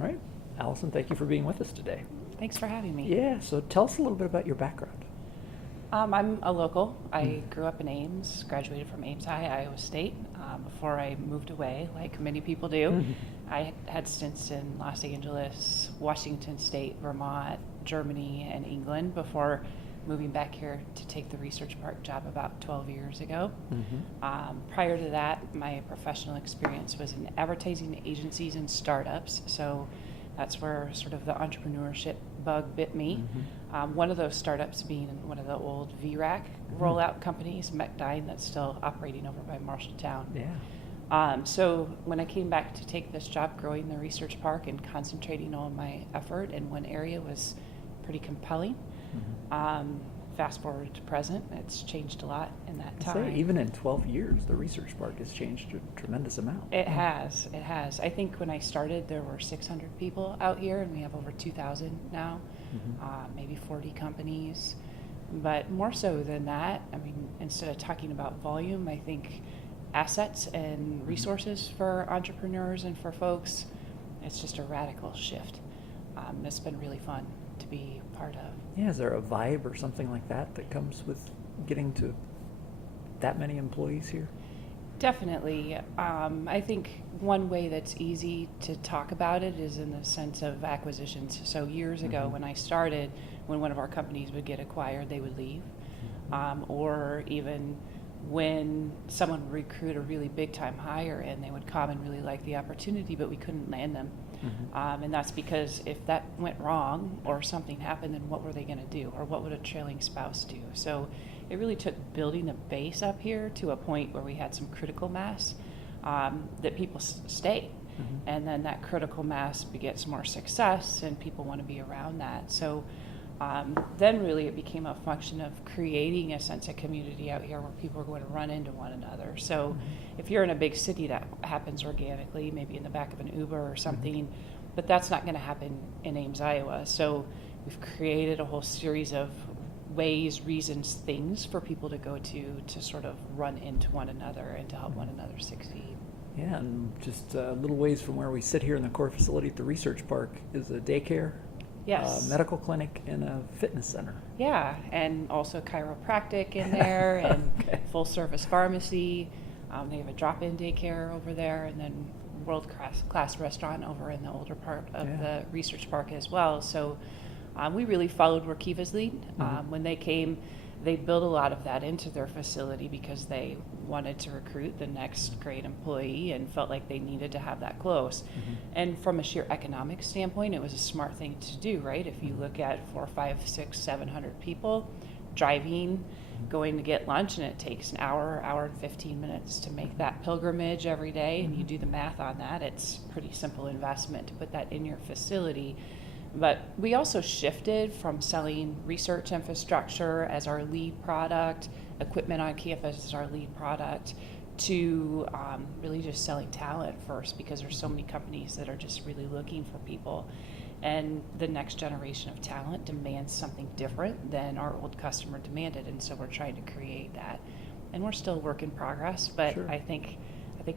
All right. Alison, thank you for being with us today. Thanks for having me. Yeah, so tell us a little bit about your background. I'm a local. I grew up in Ames, graduated from Ames High, Iowa State. Before I moved away, like many people do, I had stints in Los Angeles, Washington State, Vermont, Germany, and England before moving back here to take the Research Park job about 12 years ago. Prior to that, my professional experience was in advertising agencies and startups. So that's where sort of the entrepreneurship bug bit me. One of those startups being one of the old VRAC rollout companies, Mecdyne, that's still operating over by Marshalltown. Yeah. So when I came back to take this job, growing the research park and concentrating all my effort in one area was pretty compelling. Fast forward to present, it's changed a lot in that time. Even in 12 years, the research park has changed a tremendous amount. It has. I think when I started, there were 600 people out here, and we have over 2,000 now, maybe 40 companies. But more so than that, I mean, instead of talking about volume, I think assets and resources for entrepreneurs and for folks, it's just a radical shift. It's been really fun to be part of. Yeah, is there a vibe or something like that that comes with getting to that many employees here? Definitely. I think one way that's easy to talk about it is in the sense of acquisitions. So years ago when I started, when one of our companies would get acquired, they would leave. Or even when someone would recruit a really big time hire and they would come and really like the opportunity, but we couldn't land them. And that's because if that went wrong or something happened, then what were they going to do? Or what would a trailing spouse do? So it really took building a base up here to a point where we had some critical mass that people stay. And then that critical mass begets more success and people want to be around that. So then really it became a function of creating a sense of community out here where people are going to run into one another. So if you're in a big city, that happens organically, maybe in the back of an Uber or something, but that's not going to happen in Ames, Iowa. So we've created a whole series of ways, reasons, things for people to go to sort of run into one another and to help one another succeed. Yeah, and just little ways from where we sit here in the core facility at the Research Park is a daycare, Yes. medical clinic, and a fitness center. Yeah, and also chiropractic in there and full service pharmacy. They have a drop-in daycare over there, and then world-class restaurant over in the older part of the research park as well. So we really followed where Kiva's lead. When they came, they built a lot of that into their facility because they wanted to recruit the next great employee and felt like they needed to have that close. And from a sheer economic standpoint, it was a smart thing to do, right? If you look at 400, 500, 600, 700 people driving, going to get lunch, and it takes an hour and 15 minutes to make that pilgrimage every day, and you do the math on that, it's a pretty simple investment to put that in your facility. But we also shifted from selling research infrastructure as our lead product, equipment on campus as our lead product, to really just selling talent first, because there's so many companies that are just really looking for people. And the next generation of talent demands something different than our old customer demanded, and so we're trying to create that. And we're still a work in progress, but I think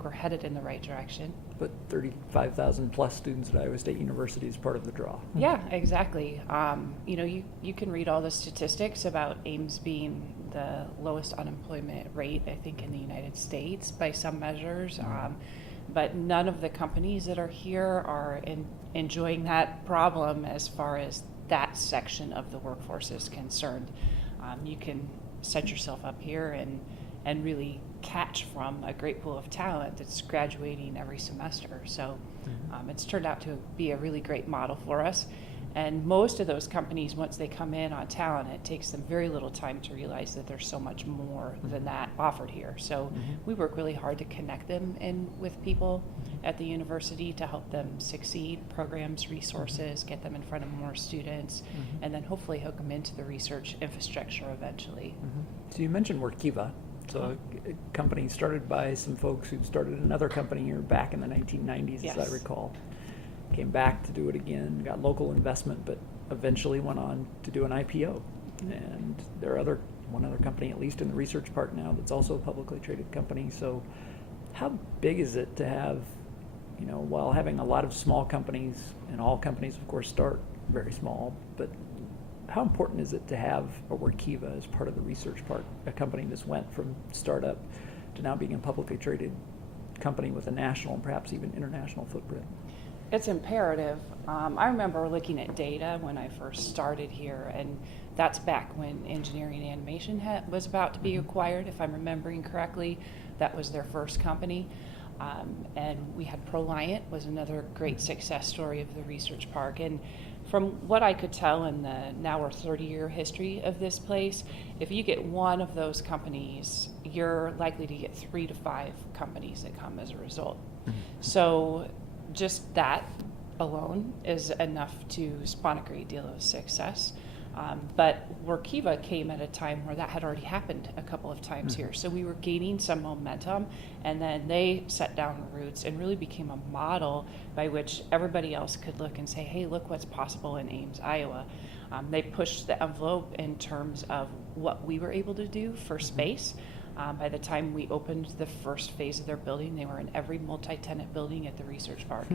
we're headed in the right direction. But 35,000 plus students at Iowa State University is part of the draw. Yeah, exactly. You can read all the statistics about Ames being the lowest unemployment rate, I think, in the United States by some measures. But none of the companies that are here are enjoying that problem as far as that section of the workforce is concerned. You can set yourself up here and really catch from a great pool of talent that's graduating every semester. So it's turned out to be a really great model for us. And most of those companies, once they come in on talent, it takes them very little time to realize that there's so much more than that offered here. So we work really hard to connect them in with people at the university to help them succeed, programs, resources, get them in front of more students, and then hopefully hook them into the research infrastructure eventually. So you mentioned Kiva. So a company started by some folks who started another company here back in the 1990s, as I recall. Came back to do it again, got local investment, but eventually went on to do an IPO. And there are one other company, at least in the Research Park now, that's also a publicly traded company. So how big is it to have while having a lot of small companies, and all companies, of course, start very small, but how important is it to have a Workiva as part of the research park, a company that's went from startup to now being a publicly traded company with a national and perhaps even international footprint? It's imperative. I remember looking at data when I first started here, and that's back when Engineering and Animation was about to be acquired, if I'm remembering correctly. That was their first company. And we had ProLiant, was another great success story of the research park. And from what I could tell in the now or 30-year history of this place, if you get one of those companies, you're likely to get 3 to 5 companies that come as a result. So just that alone is enough to spawn a great deal of success. But Workiva came at a time where that had already happened a couple of times here. So we were gaining some momentum, and then they set down roots and really became a model by which everybody else could look and say, hey, look what's possible in Ames, Iowa. They pushed the envelope in terms of what we were able to do for space. By the time we opened the first phase of their building, they were in every multi-tenant building at the research park.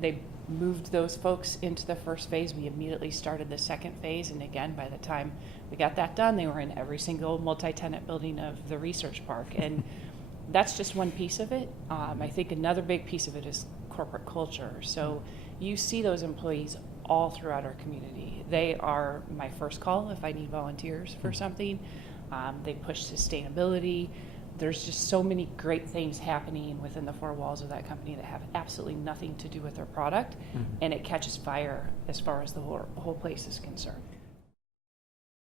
They moved those folks into the first phase. We immediately started the second phase, and again, by the time we got that done, they were in every single multi-tenant building of the research park. And that's just one piece of it. I think another big piece of it is corporate culture. So you see those employees all throughout our community. They are my first call if I need volunteers for something. They push sustainability. There's just so many great things happening within the 4 walls of that company that have absolutely nothing to do with their product, and it catches fire as far as the whole place is concerned.